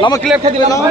Lama clear kah dia nama?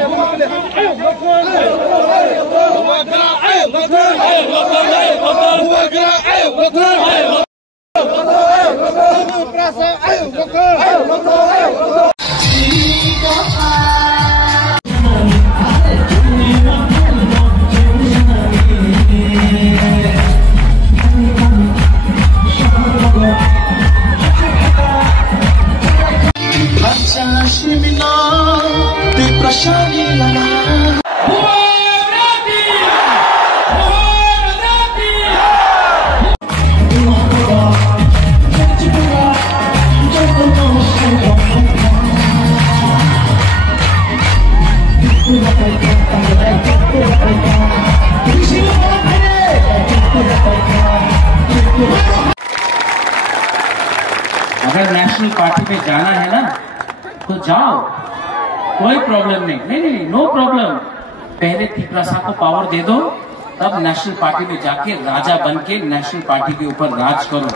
अगर national party में जाना है ना तो जाओ, कोई प्रॉब्लम नहीं। नहीं, नो प्रॉब्लम। पहले तिपरासा को पावर दे दो, तब नेशनल पार्टी में जाके राजा बन के नेशनल पार्टी के ऊपर राज करो।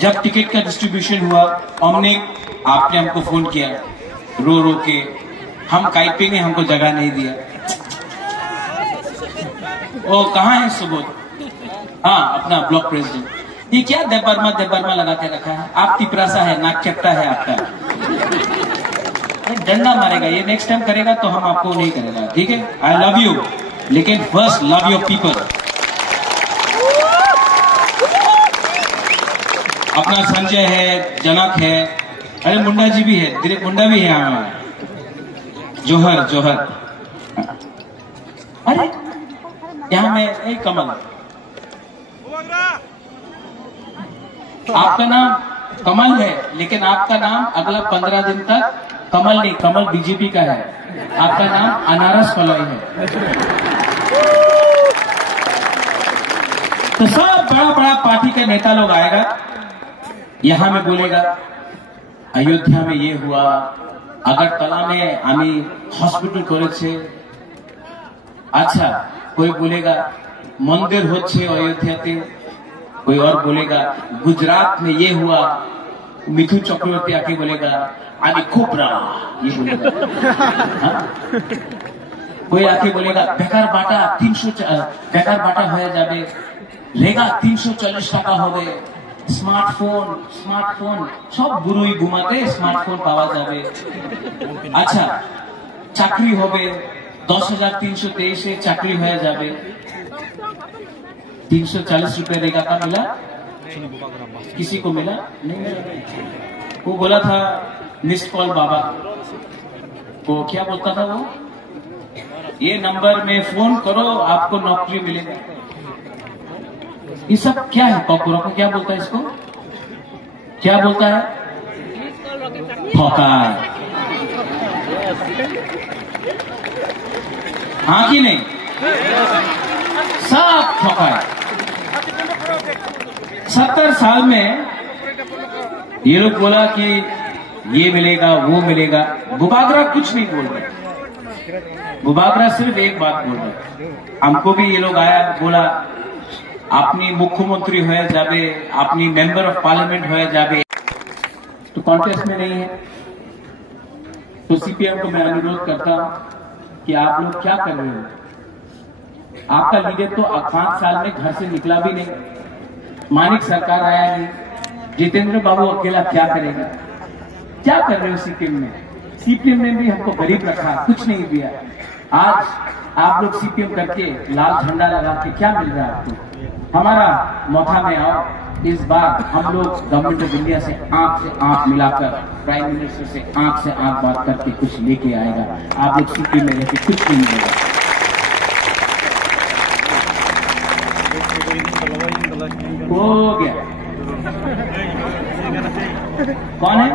जब टिकट का डिस्ट्रीब्यूशन हुआ, आपने हमको फोन किया रो रो के, हम काइपे ने हमको जगह नहीं दिया। ओ कहाँ है सुबोध? हाँ, अपना ब्लॉक प्रेसिडेंट। ये क्या देबर्मा लगा के रखा है? आप तिपरासा है, नाक चपटा है आपका, डंडा मारेगा। ये नेक्स्ट टाइम करेगा तो हम आपको नहीं करेगा, ठीक है? आई लव यू, लेकिन फर्स्ट लव योर पीपल। अपना संजय है, जनक है, अरे मुंडा जी भी है, दिलीप मुंडा भी है हमारा, जोहर। अरे यहाँ में एक कमल, आपका नाम कमल है, लेकिन आपका नाम अगला 15 दिन तक कमल नहीं, कमल बीजेपी का है। आपका नाम अनारस फलोई है। तो सब बड़ा पार्टी के नेता लोग आएगा, यहां में बोलेगा अयोध्या में ये हुआ, अगरतला में आमी हॉस्पिटल करेছে। अच्छा, कोई बोलेगा मंदिर होच्छे अयोध्याते, कोई और बोलेगा गुजरात में ये हुआ, मिथुन चक्रवर्ती आके बोलेगा आदि खोपरा, ये बोलेगा। कोई आके बोलेगा बेकार बाटा 300 बेकार बाटा हो जाबे, रेगा 340 টাকা হবে, স্মার্টফোন সব গুরুই ঘুমাতে স্মার্টফোন পাওয়া যাবে। আচ্ছা, চাকরি হবে 10,323 চাকরি হয়ে যাবে। 340 रुपए रेगा का मिला, किसी को मिला नहीं मिला। वो बोला था मिस्ड कॉल बाबा को, क्या बोलता था वो, ये नंबर में फोन करो आपको नौकरी मिलेगा। ये सब क्या है? कॉकरों को क्या बोलता है इसको? क्या बोलता है? ठोका। हाँ कि नहीं? सब ठोका है। 70 साल में ये लोग बोला कि ये मिलेगा वो मिलेगा। गुबागरा कुछ नहीं बोल रहे, गुबागरा सिर्फ एक बात बोल रहे। हमको भी ये लोग आया बोला अपनी मुख्यमंत्री हो जाबे, अपनी मेंबर ऑफ पार्लियामेंट हो जाबे, तो कॉन्टेस्ट में नहीं है। तो सीपीएम को मैं अनुरोध करता हूं कि आप लोग क्या कर रहे हो? आपका लीडर तो 5 साल में घर से निकला भी नहीं, मानिक सरकार आया नहीं, जितेंद्र बाबू अकेला क्या करेगा? क्या कर रहे हो सीपीएम में? सीपीएम ने भी हमको गरीब रखा, कुछ नहीं दिया। आज आप लोग सीपीएम करके लाल झंडा लगा के क्या मिल रहा है आपको? हमारा मौका में आओ, इस बार हम लोग गवर्नमेंट ऑफ इंडिया से आंख मिलाकर, प्राइम मिनिस्टर से आंख बात करके कुछ लेके आएगा। आप लोग सीपीएम में रहकर कुछ नहीं मिलेगा। हो गया। कौन है?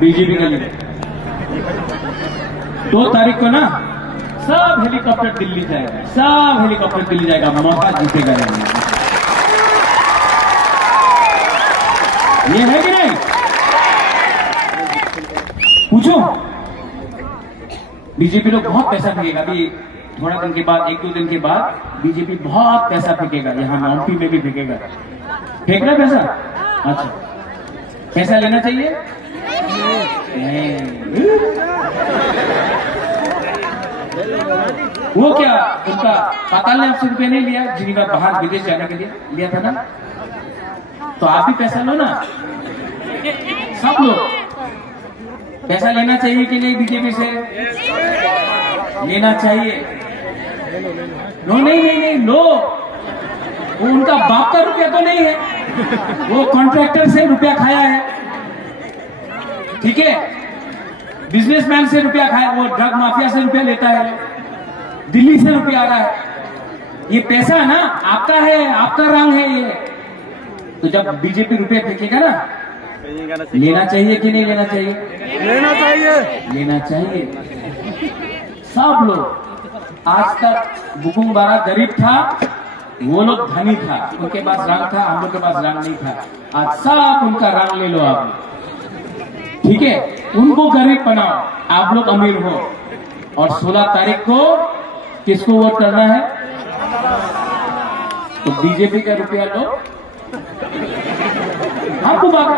बीजेपी का लीडर। 2 तारीख को ना सब हेलीकॉप्टर दिल्ली जाएगा, सब हेलीकॉप्टर दिल्ली जाएगा, मौका जीतेगा। ये है कि नहीं? पूछो, बीजेपी लोग बहुत पैसा फेंकेगा। अभी थोड़ा दिन के बाद, 1-2 दिन के बाद बीजेपी बहुत पैसा फेंकेगा, यहाँ एमपी में भी फेंकेगा। फेंक रहा पैसा? अच्छा, पैसा लेना चाहिए? वो क्या उनका पाताल ने आपसे रुपये नहीं लिया जिनका बाहर विदेश जाने के लिए लिया था ना? तो आप भी पैसा लो ना, सब लोग पैसा लेना चाहिए कि नहीं? बीजेपी से लेना चाहिए। लो, नहीं लो। वो उनका बाप का रुपया तो नहीं है, वो कॉन्ट्रैक्टर से रुपया खाया है, ठीक है? बिजनेसमैन से रुपया खाया, वो ड्रग माफिया से रुपया लेता है, दिल्ली से रुपया आ रहा है। ये पैसा है ना, आपका है, आपका रंग है ये। तो जब बीजेपी रुपये फेंकेगा ना, लेना चाहिए कि नहीं लेना चाहिए? लेना चाहिए, लेना चाहिए। सब लोग, आज तक बुकुम बारा गरीब था, वो लोग धनी था, उनके पास रंग था, हम लोग के पास रंग नहीं था। आज सब उनका रंग ले लो आप, ठीक है? उनको गरीब बनाओ, आप लोग अमीर हो। और 16 तारीख को किसको वोट करना है? तो बीजेपी का रुपया लो, आपको बात